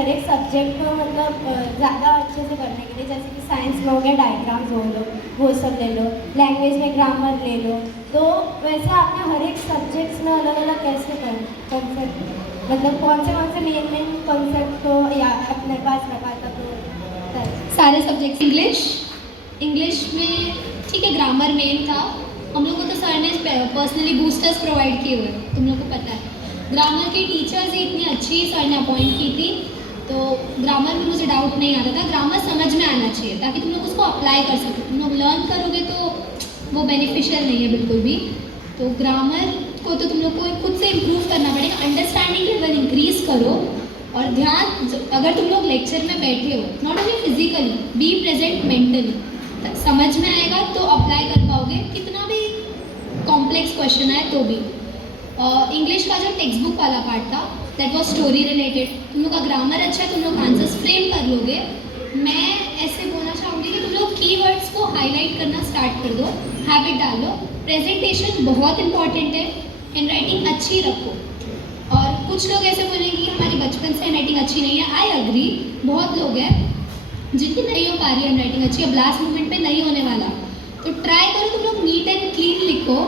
हर एक सब्जेक्ट को मतलब ज़्यादा अच्छे से करने के लिए, जैसे कि साइंस में हो गया डायग्राम्स हो लो, वो सब ले लो, लैंग्वेज में ग्रामर ले लो, तो वैसे आपने हर एक सब्जेक्ट्स में अलग अलग कैसे कॉन्सेप्ट मतलब कौन से मेन कॉन्सेप्ट को या अपने पास रखा था तो सारे सब्जेक्ट्स इंग्लिश में ठीक है, ग्रामर मेन था। हम लोग को तो सर ने पर्सनली बूस्टर्स प्रोवाइड किए हुए, तुम लोग को पता है। ग्रामर की टीचर्स ही इतनी अच्छी सर ने अपॉइंट की थी, तो ग्रामर में मुझे डाउट नहीं आता था। ग्रामर समझ में आना चाहिए ताकि तुम लोग उसको अप्लाई कर सको। तुम लोग लर्न करोगे तो वो बेनिफिशियल नहीं है बिल्कुल भी। तो ग्रामर को तो तुम लोग को खुद से इम्प्रूव करना पड़ेगा। अंडरस्टैंडिंग लेवल इंक्रीज करो और ध्यान, अगर तुम लोग लेक्चर में बैठे हो, not only physically, be present mentally, समझ में आएगा तो अप्लाई कर पाओगे, कितना भी कॉम्प्लेक्स क्वेश्चन आए तो भी। इंग्लिश का जो टेक्स्ट बुक वाला पार्ट था दैट वाज स्टोरी रिलेटेड। तुम लोग का ग्रामर अच्छा है, तुम लोग आंसर्स फ्रेम कर लोगे। मैं ऐसे बोलना चाहूँगी कि तुम लोग कीवर्ड्स को हाईलाइट करना स्टार्ट कर दो, हैबिट डाल लो। प्रेजेंटेशन बहुत इंपॉर्टेंट है, हैंड राइटिंग अच्छी रखो। और कुछ लोग ऐसे बोलेंगे कि हमारी बचपन से हैंड राइटिंग अच्छी नहीं है। आई अग्री, बहुत लोग हैं जिनकी नहीं हो पा रही हैंड राइटिंग अच्छी, अब लास्ट मोमेंट पे नहीं होने वाला। तो ट्राई करो तुम लोग नीट एंड क्लीन लिखो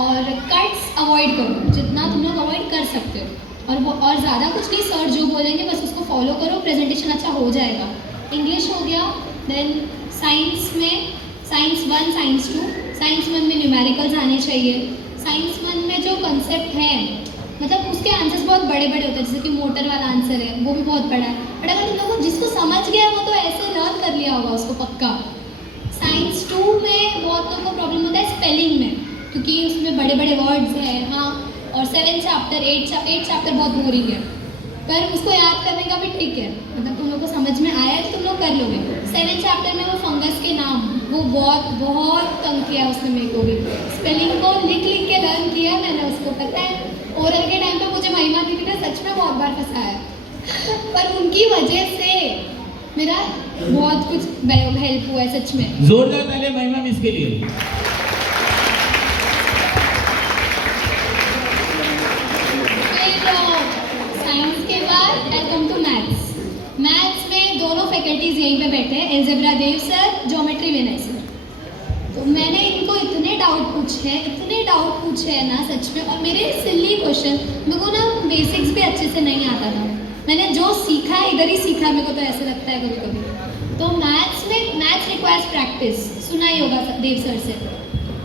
और कट्स अवॉइड करो जितना तुम लोग अवॉइड कर सकते हो। और ज़्यादा कुछ नहीं, सर जो बोलेंगे बस उसको फॉलो करो, प्रेजेंटेशन अच्छा हो जाएगा। इंग्लिश हो गया, देन साइंस में साइंस 1 साइंस 2, साइंस 1 में न्यूमेरिकल्स आने चाहिए। साइंस 1 में जो कंसेप्ट है मतलब उसके आंसर्स बहुत बड़े बड़े होते हैं, जैसे कि मोटर वाला आंसर है वो भी बहुत बड़ा है, बट अगर तुम लोगों जिसको समझ गया वो तो ऐसे लर्न कर लिया होगा उसको पक्का। साइंस 2 में बहुत लोगों को प्रॉब्लम होता है स्पेलिंग में, क्योंकि उसमें बड़े बड़े वर्ड्स हैं। हाँ, और 7 चैप्टर 8 चैप्टर बहुत बोरिंग है, पर उसको याद करने का भी ट्रिक है। मतलब तुम लोग को समझ में आया है तो तुम लोग कर लोगे। 7 चैप्टर में वो फंगस के नाम वो बहुत तंग किया उसने मेरे को भी। स्पेलिंग को लिख के लर्न किया मैंने, उसको पता है। ओरल के टाइम पे मुझे महिमा दीदी ने सच में बहुत बार फंसाया पर उनकी वजह से मेरा बहुत कुछ हेल्प हुआ है सच में। जोरदार तालियां महिमा मिस के लिए। साइंस के बाद आई कम टू मैथ्स में दोनों फैकल्टीज यहीं पे बैठे हैं, एल्जेब्रा देव सर, ज्योमेट्री विनय सर। तो मैंने इनको इतने डाउट पूछे हैं ना सच में, और मेरे सिली क्वेश्चन, मेरे को ना बेसिक्स भी अच्छे से नहीं आता था। मैंने जो सीखा है इधर ही सीखा है, मेरे को तो ऐसे लगता है कभी कभी। तो मैथ्स रिक्वायर्स प्रैक्टिस, सुना ही होगा देव सर से।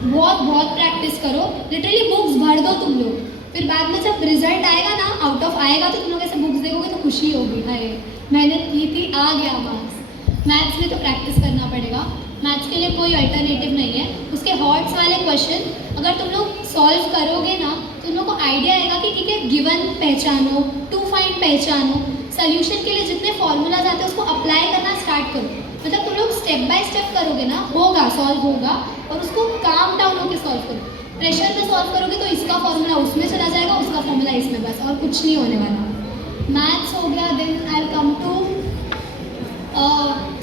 बहुत प्रैक्टिस करो, लिटरली बुक्स भर दो तुम लोग। फिर बाद में जब रिजल्ट आएगा ना, आउट ऑफ आएगा, तो तुम लोग ऐसे बुक्स देखोगे तो खुशी होगी, हाय मेहनत की थी, आ गया मार्क्स। मैथ्स में तो प्रैक्टिस करना पड़ेगा, मैथ्स के लिए कोई अल्टरनेटिव नहीं है। उसके हॉट्स वाले क्वेश्चन अगर तुम लोग सॉल्व करोगे ना, तो तुम लोग को आइडिया आएगा कि ठीक है, गिवन पहचानो, टू फाइंड पहचानो, सोल्यूशन के लिए जितने फॉर्मूलाज आते हैं उसको अप्लाई करना स्टार्ट करो। मतलब तुम लोग स्टेप बाय स्टेप करोगे ना, होगा, सॉल्व होगा, और उसको काम डाउन होकर सॉल्व करो। प्रेशर पे सॉल्व करोगे तो इसका फॉर्मूला उसमें चला जाएगा, उसका फॉर्मूला इसमें, बस और कुछ नहीं होने वाला। मैथ्स हो गया, then I come to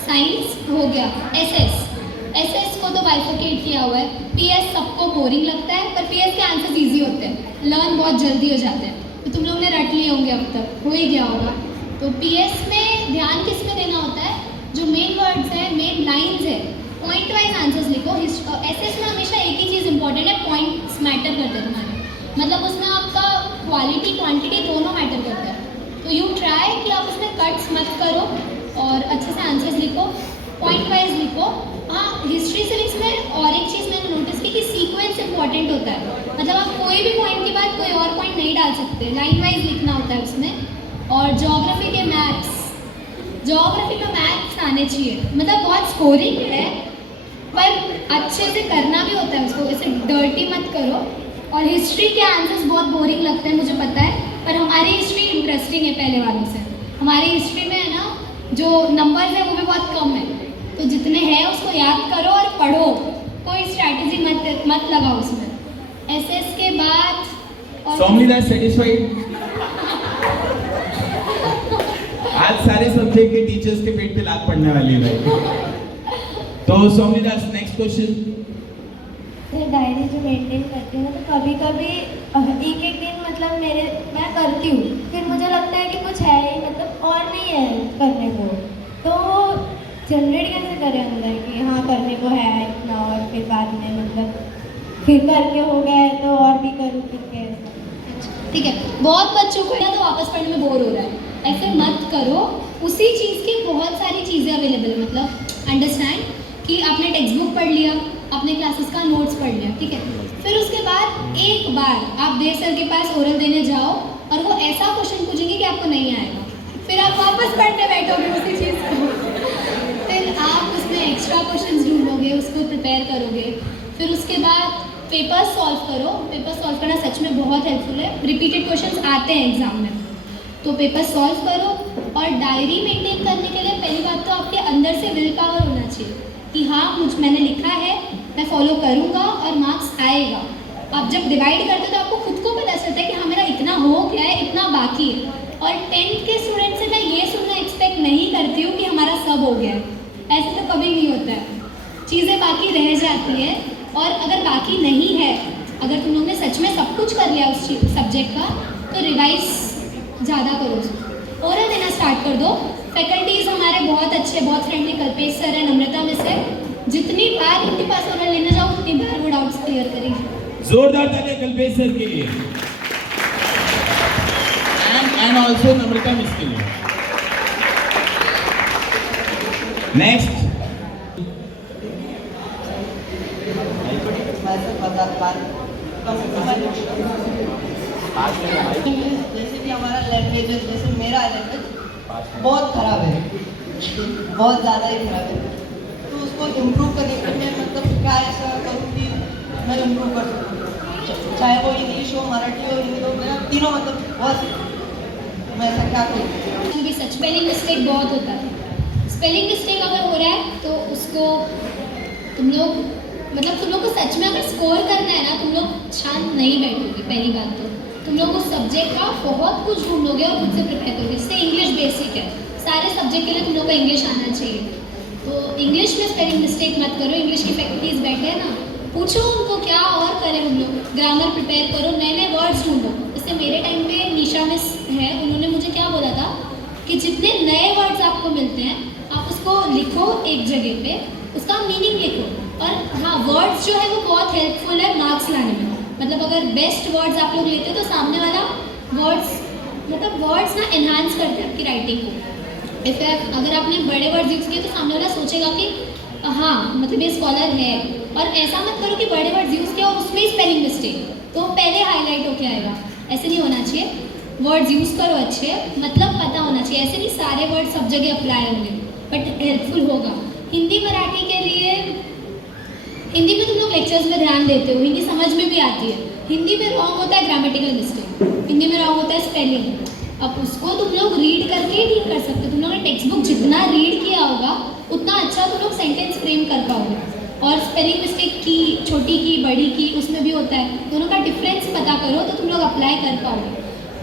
science हो गया। एसएस को तो बाइफरकेट किया हुआ है। पीएस सबको बोरिंग लगता है, पर पीएस के आंसर्स इजी होते हैं, लर्न बहुत जल्दी हो जाते हैं। तो तुम लोग ने रट लिए होंगे, अब तक हो ही गया होगा। तो पीएस में ध्यान किस में देना होता है, जो मेन वर्ड्स है, मेन लाइन्स है, पॉइंट वाइज आंसर्स लिखो। एसएस में हमेशा एक ही चीज़ इंपॉर्टेंट है, पॉइंट्स मैटर करते हैं तुम्हारे, मतलब उसमें आपका क्वालिटी क्वांटिटी दोनों मैटर करता है। तो यू ट्राई कि आप उसमें कट्स मत करो और अच्छे से आंसर्स लिखो, पॉइंट वाइज लिखो। हाँ, हिस्ट्री सिविक्स में और एक चीज़ मैंने नोटिस की कि सीक्वेंस इंपॉर्टेंट होता है, मतलब आप कोई भी पॉइंट के बाद कोई और पॉइंट नहीं डाल सकते, लाइन वाइज लिखना होता है उसमें। और ज्योग्राफी के ज्योग्राफी में मैथ्स आने चाहिए, मतलब बहुत स्कोरिंग है पर अच्छे से करना भी होता है उसको, ऐसे डर्टी मत करो। और हिस्ट्री के आंसर्स बहुत बोरिंग लगते हैं मुझे पता है, पर हमारी हिस्ट्री इंटरेस्टिंग है पहले वालों से। हमारी हिस्ट्री में है ना, जो नंबर्स है वो भी बहुत कम है, तो जितने हैं उसको याद करो और पढ़ो, कोई स्ट्रैटेजी मत लगाओ उसमें। एसएस के बाद सोमली सेटिस्फाइड? आज सारे सब्जेक्ट के टीचर्स के पेट पे लात पड़ने वाली है भाई। तो सोमली दास, नेक्स्ट क्वेश्चन। डायरी जो मेंटेन करती हूँ, तो कभी कभी एक दिन मतलब मैं करती हूँ, फिर मुझे लगता है कि कुछ है ही, मतलब और नहीं है करने को, तो जनरेट कैसे करें अंदर कि हाँ करने को है इतना, और फिर बाद में मतलब फिर करके हो गया है तो और भी करूँ फिर कैसे। ठीक है, बहुत बच्चों को ना तो वापस पढ़ने में बोर हो रहा है, ऐसे मत करो। उसी चीज़ की बहुत सारी चीज़ें अवेलेबल है, मतलब अंडरस्टैंड कि आपने टेक्स्ट बुक पढ़ लिया, अपने क्लासेस का नोट्स पढ़ लिया, ठीक है, फिर उसके बाद एक बार आप देव सर के पास ओरल देने जाओ और वो ऐसा क्वेश्चन पूछेंगे कि आपको नहीं आएगा, फिर आप वापस पढ़ने बैठोगे उसी चीज़ को, फिर आप उसमें एक्स्ट्रा क्वेश्चन ढूंढोगे, उसको प्रिपेयर करोगे, फिर उसके बाद पेपर सॉल्व करो। पेपर सॉल्व करना सच में बहुत हेल्पफुल है, रिपीटेड क्वेश्चंस आते हैं एग्जाम में, तो पेपर सॉल्व करो। और डायरी मेंटेन करने के लिए पहली बात तो आपके अंदर से विल पावर होना चाहिए कि हाँ मैंने लिखा है, मैं फॉलो करूँगा और मार्क्स आएगा। आप जब डिवाइड करते हो तो आपको खुद को पता चलता है कि हाँ मेरा इतना हो गया है, इतना बाकी है। और 10th के स्टूडेंट से मैं ये सुनना एक्सपेक्ट नहीं करती हूँ कि हमारा सब हो गया है, ऐसे तो कभी नहीं होता है, चीज़ें बाकी रह जाती है। और अगर बाकी नहीं है, अगर तुम लोगों ने सच में सब कुछ कर लिया उस सब्जेक्ट का, तो रिवाइज ज़्यादा करो, ओरल देना स्टार्ट कर दो। फैकल्टीज़ हमारे बहुत अच्छे, बहुत फ्रेंडली, कल्पेश सर है, नम्रता मिस है, जितनी बार उनके पास ओरल लेने जाओ उतनी बार वो डाउट्स क्लियर करेंगे। जोरदार तालियां कल्पेश सर के लिए एंड आल्सो नम्रता मिस के लिए। नेक्स्ट जैसे कि हमारा लैंग्वेज है, जैसे मेरा लैंग्वेज बहुत खराब है, बहुत ज़्यादा ही खराब है, तो उसको इम्प्रूव करने के लिए मैं मतलब क्या ऐसा करूँ कि मैं इम्प्रूव कर सकूँ, चाहे वो इंग्लिश हो, मराठी हो, हिंदी हो, मेरा तीनों मतलब बहुत, मैं ऐसा क्या करूँ। भी सच स्पेलिंग मिस्टेक बहुत होता है। स्पेलिंग मिस्टेक अगर हो रहा है तो उसको तुम लोग मतलब तुम लोग को सच में अगर स्कोर करना है ना, तुम लोग शांत नहीं बैठोगे। पहली बात तो तुम लोग उस सब्जेक्ट का बहुत कुछ ढूंढोगे और खुद से प्रिपेयर करोगे। जैसे इंग्लिश बेसिक है, सारे सब्जेक्ट के लिए तुम लोग को इंग्लिश आना चाहिए, तो इंग्लिश में स्पेलिंग मिस्टेक मत करो। इंग्लिश की फैकल्टीज बैठे हैं ना, पूछो उनको क्या और करें हम लोग, ग्रामर प्रिपेयर करो, नए नए वर्ड्स ढूंढो। जैसे मेरे टाइम पे निशा मिस है, उन्होंने मुझे क्या बोला था कि जितने नए वर्ड्स आपको मिलते हैं आप उसको लिखो एक जगह पे, उसका मीनिंग लिखो। और हाँ, वर्ड्स जो है वो बहुत हेल्पफुल है मार्क्स लाने में। मतलब अगर बेस्ट वर्ड्स आप लोग लेते हो तो सामने वाला वर्ड्स मतलब वर्ड्स ना एनहांस करते हैं आपकी राइटिंग को। इफ अगर आपने बड़े वर्ड्स यूज़ किए तो सामने वाला सोचेगा कि हाँ मतलब ये स्कॉलर है। और ऐसा मत करो कि बड़े वर्ड्स यूज़ किया और उसमें ही स्पेलिंग मिस्टेक, तो पहले हाईलाइट होके आएगा। ऐसे नहीं होना चाहिए, वर्ड्स यूज़ करो अच्छे, मतलब पता होना चाहिए। ऐसे नहीं सारे वर्ड सब जगह अप्लाई होंगे, बट हेल्पफुल होगा। हिंदी मराठी के लिए, हिंदी में तुम लोग लेक्चर्स में ध्यान देते हो, हिंदी समझ में भी आती है। हिंदी में रॉन्ग होता है ग्रामेटिकल मिस्टेक, हिंदी में रॉन्ग होता है स्पेलिंग। अब उसको तुम लोग रीड करके ही ठीक कर सकते हो। तुम लोग ने टेक्स्ट बुक जितना रीड किया होगा उतना अच्छा तुम लोग सेंटेंस फ्रेम कर पाओगे। और स्पेलिंग मिस्टेक की, छोटी की, बड़ी की, उसमें भी होता है, दोनों का डिफरेंस पता करो तो तुम लोग अप्लाई कर पाओगे।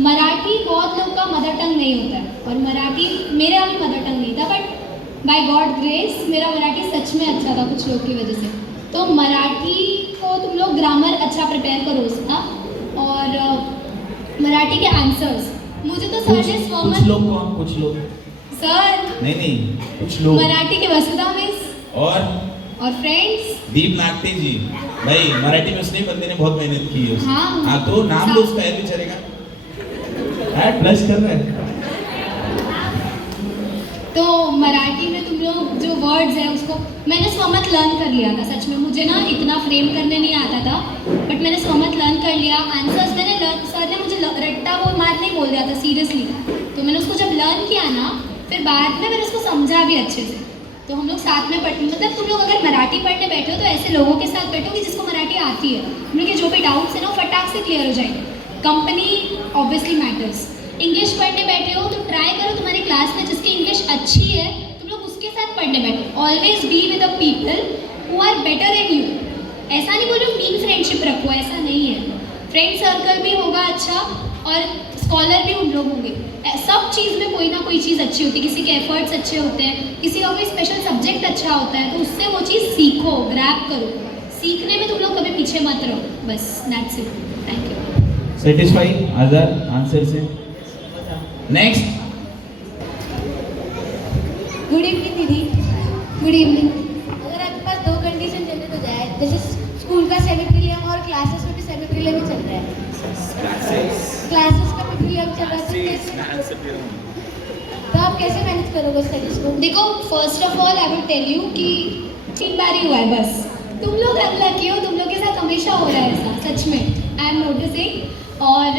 मराठी बहुत लोग का मदर टंग नहीं होता है, और मराठी मेरा भी मदर टंग नहीं था, बट बाय गॉड ग्रेस मेरा मराठी सच में अच्छा था कुछ लोग की वजह से। तो मराठी को तुम लोग ग्रामर अच्छा प्रिपेयर करो उसका, और मराठी के आंसर्स मुझे तो सर ने कुछ लोग कौन, कुछ लोग सर नहीं कुछ लोग मराठी के वसुधा मिस और फ्रेंड्स दीप नागते जी। भाई मराठी में उसने बंदे ने बहुत मेहनत की है। हाँ तो नाम लो उसका, भी चलेगा, प्लस कर रहा है। तो मराठी में तुम लोग जो वर्ड्स है उसको मैंने स्वमत लर्न कर लिया था। सच में मुझे ना इतना फ्रेम करने नहीं आता था, बट मैंने स्वमत लर्न कर लिया। आंसर्स मैंने सर ने मुझे रट्टा वो मार नहीं बोल दिया था सीरियसली, तो मैंने उसको जब लर्न किया ना, फिर बाद में मैंने उसको समझा भी अच्छे से। तो हम लोग साथ में पढ़ते, मतलब तुम लोग अगर मराठी पढ़ने बैठे हो तो ऐसे लोगों के साथ बैठो कि जिसको मराठी आती है, तुम लोग के जो भी डाउट्स है ना फटाक से क्लियर हो जाएंगे। Company obviously matters. इंग्लिश पढ़ने बैठे हो तो ट्राई करो तुम्हारी क्लास में जिसकी इंग्लिश अच्छी है तुम लोग उसके साथ पढ़ने बैठो। Always be with the people who are better than you. ऐसा नहीं बोलो मीन फ्रेंडशिप रखो, ऐसा नहीं है। फ्रेंड सर्कल भी होगा अच्छा और स्कॉलर भी उन लोग होंगे। सब चीज़ में कोई ना कोई चीज़ अच्छी होती है, किसी के एफर्ट्स अच्छे होते हैं, किसी का कोई स्पेशल सब्जेक्ट अच्छा होता है, तो उससे वो चीज़ सीखो, ग्रैब करो। सीखने में तुम लोग कभी पीछे मत रहो, बस that's it. Thank you. Satisfy Azad answer से। नेक्स्ट गुड इवनिंग दीदी। Good evening. अगर आपके पास दो कंडीशन जनरेट हो जाए, जैसे स्कूल का सेमी प्रीलियम और क्लासेस में भी सेमी प्रीलियम ही चल रहा है, क्लासेस का भी प्रीलियम चल रहा है, तो आप कैसे मैनेज करोगे स्टडीज को? देखो, first of all I will tell you कि 3 बार ही हुआ है बस। तुम लोग अनलकी हो, तुम लोग के साथ हमेशा हो रहा है ऐसा, सच में आई एम नोटिसिंग। और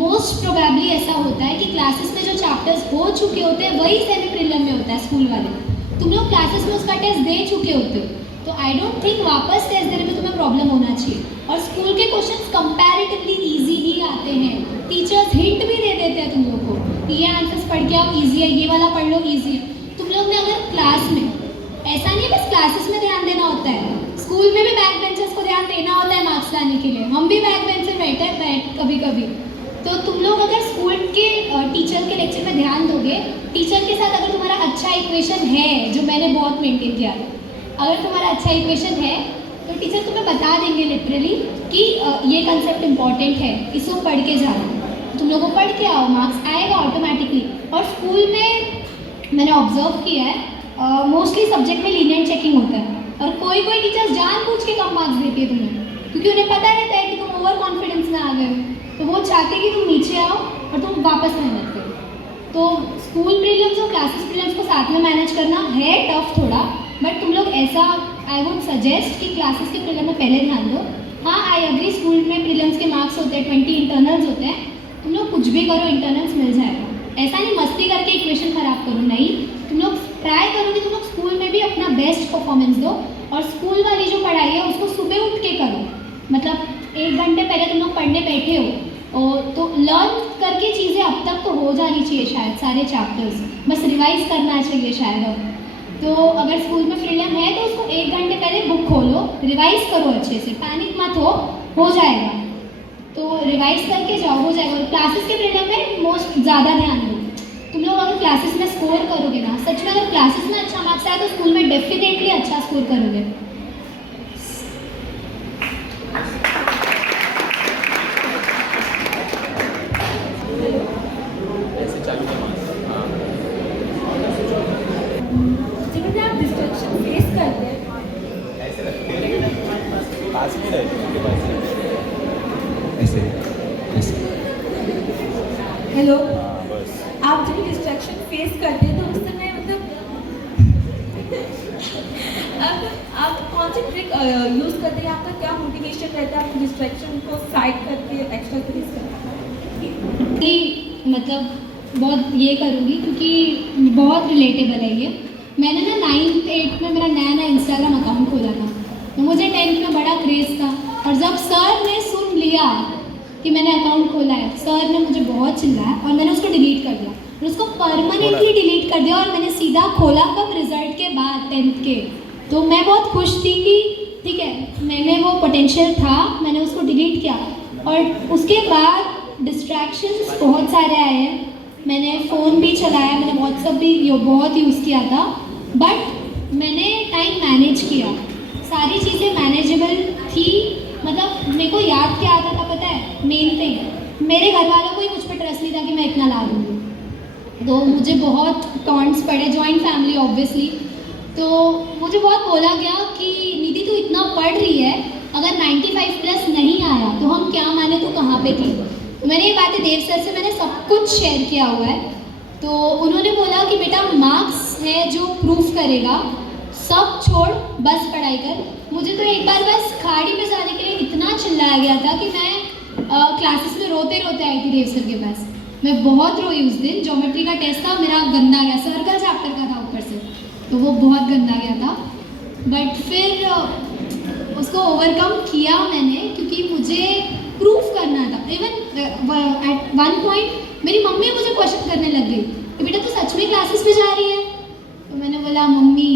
मोस्ट प्रोबेबली ऐसा होता है कि क्लासेस में जो चैप्टर्स हो चुके होते हैं वही सेमी प्रीलियम में होता है स्कूल वाले। तुम लोग क्लासेस में उसका टेस्ट दे चुके होते हो, तो आई डोंट थिंक वापस टेस्ट देने में तुम्हें प्रॉब्लम होना चाहिए। और स्कूल के क्वेश्चंस कंपैरेटिवली इजी ही आते हैं, टीचर्स हिंट भी दे देते हैं तुम लोग को कि ये आंसर्स पढ़ के आप इजी है, ये वाला पढ़ लो इजी है। तुम लोग ने अगर क्लास में, ऐसा नहीं है बस क्लासेस में ध्यान देना होता है, स्कूल में भी बैक बेंचर्स को ध्यान देना होता है मार्क्स लाने के लिए। हम भी बैक बेंच से बैठे कभी कभी। तो तुम लोग अगर स्कूल के टीचर के लेक्चर में ध्यान दोगे, टीचर के साथ अगर तुम्हारा अच्छा इक्वेशन है, जो मैंने बहुत मेंटेन किया, अगर तुम्हारा अच्छा इक्वेशन है तो टीचर तुम्हें बता देंगे लिटरली कि ये कंसेप्ट इंपॉर्टेंट है, इसको पढ़ के जाओ। तुम लोगों को पढ़ के आओ, मार्क्स आएगा ऑटोमेटिकली। और स्कूल में मैंने ऑब्जर्व किया है मोस्टली सब्जेक्ट में लीनियंट चेकिंग होता है, और कोई कोई टीचर्स जानबूझ के कम मार्क्स देती है तुम्हें, क्योंकि उन्हें पता रहता है कि तुम ओवर कॉन्फिडेंस में आ गए हो, तो वो चाहते कि तुम नीचे आओ और तुम वापस मेहनत करो। तो स्कूल प्रीलिम्स और क्लासेस प्रीलिम्स को साथ में मैनेज करना है टफ थोड़ा, बट तुम लोग ऐसा आई वुड सजेस्ट कि क्लासेस के प्रीलिम में पहले ध्यान दो। हाँ, आई एग्री, स्कूल में प्रीलिम्स के मार्क्स होते हैं, 20 इंटरनल्स होते हैं, तुम लोग कुछ भी करो इंटरनल्स मिल जाएगा। ऐसा नहीं मस्ती करके इक्वेशन खराब करो, नहीं, तुम लोग ट्राई करो कि तुम लोग स्कूल में भी अपना बेस्ट परफॉर्मेंस दो, और स्कूल वाली जो पढ़ाई है उसको सुबह उठ के करो। मतलब 1 घंटे पहले तुम लोग पढ़ने बैठे हो, और तो लर्न करके चीज़ें अब तक तो हो जानी चाहिए शायद, सारे चैप्टर्स बस रिवाइज करना चाहिए शायद अब। तो अगर स्कूल में प्रीलिम है तो उसको 1 घंटे पहले बुक खोलो, रिवाइज करो अच्छे से, पैनिक मत हो जाएगा। तो रिवाइज करके जाओ, हो जाएगा। और क्लासेस के प्रीलिम में मोस्ट ज़्यादा ध्यान दो। तुम लोग अगर क्लासेस में स्कोर करोगे ना, सच में अगर क्लासेस में अच्छा मार्क्स आए तो स्कूल में डेफिनेटली अच्छा स्कोर करोगे। जिन्होंने आप डिस्ट्रैक्शन फेस करते हैं, हेलो, आप जब डिस्ट्रैक्शन फेस करते हैं तो उस समय मतलब आप कौन सी ट्रिक यूज़ करते हैं? आपका क्या मोटिवेशन रहता है आपको डिस्ट्रैक्शन को साइड करके एक्स्ट्रा फेस करना? कि मतलब बहुत ये करूँगी क्योंकि बहुत रिलेटेबल है ये। मैंने ना 9th 8th में मेरा नया इंस्टाग्राम अकाउंट खोला था, तो मुझे 10th में बड़ा क्रेज़ था, और जब सर ने सुन लिया कि मैंने अकाउंट खोला है, सर ने मुझे बहुत चिल्लाया और मैंने उसको डिलीट कर दिया, और उसको परमानेंटली डिलीट कर दिया। और मैंने सीधा खोला कब, रिजल्ट के बाद 10th के। तो मैं बहुत खुश थी कि ठीक है, मैंने वो पोटेंशियल था, मैंने उसको डिलीट किया। और उसके बाद डिस्ट्रैक्शंस बहुत सारे आए हैं। मैंने फ़ोन भी चलाया, मैंने व्हाट्सअप भी बहुत यूज़ किया था, बट मैंने टाइम मैनेज किया, सारी चीज़ें मैनेजेबल थी। मतलब मेरे को याद क्या आता था पता है? मेन थिंग, मेरे घर वालों को ही मुझ पर ट्रस्ट नहीं था कि मैं इतना ला दूँगी, तो मुझे बहुत टॉन्ट्स पड़े, जॉइंट फैमिली ऑब्वियसली। तो मुझे बहुत बोला गया कि निधि तू इतना पढ़ रही है, अगर 95+ नहीं आया तो हम क्या माने तू कहाँ पे थी। तो मैंने ये बातें देव सर से मैंने सब कुछ शेयर किया हुआ है। तो उन्होंने बोला कि बेटा मार्क्स है जो प्रूफ करेगा, सब छोड़, बस पढ़ाई कर। मुझे तो एक बार बस खाड़ी पे जाने के लिए इतना चिल्लाया गया था कि मैं क्लासेस में रोते रोते आई थी देव सर के पास। मैं बहुत रोई उस दिन। ज्योमेट्री का टेस्ट था, मेरा गंदा गया, सर्कल चैप्टर का था ऊपर से, तो वो बहुत गंदा गया था। बट फिर उसको ओवरकम किया मैंने, क्योंकि मुझे प्रूफ करना था। इवन एट वन पॉइंट मेरी मम्मी मुझे क्वेश्चन करने लग गई कि बेटा तू सच में क्लासेस में जा रही है? तो मैंने बोला मम्मी,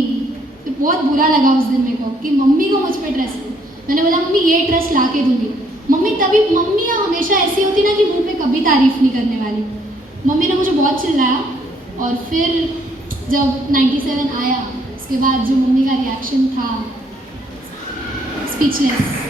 तो बहुत बुरा लगा उस दिन मेरे को कि मम्मी को मुझ पर ट्रस्ट है। मैंने बोला मम्मी ये ट्रस्ट ला के दूँगी। मम्मी तभी, मम्मियाँ हमेशा ऐसी होती ना कि मुँह पे कभी तारीफ़ नहीं करने वाली। मम्मी ने मुझे बहुत चिल्लाया, और फिर जब 97 आया उसके बाद जो मम्मी का रिएक्शन था, स्पीचलेस।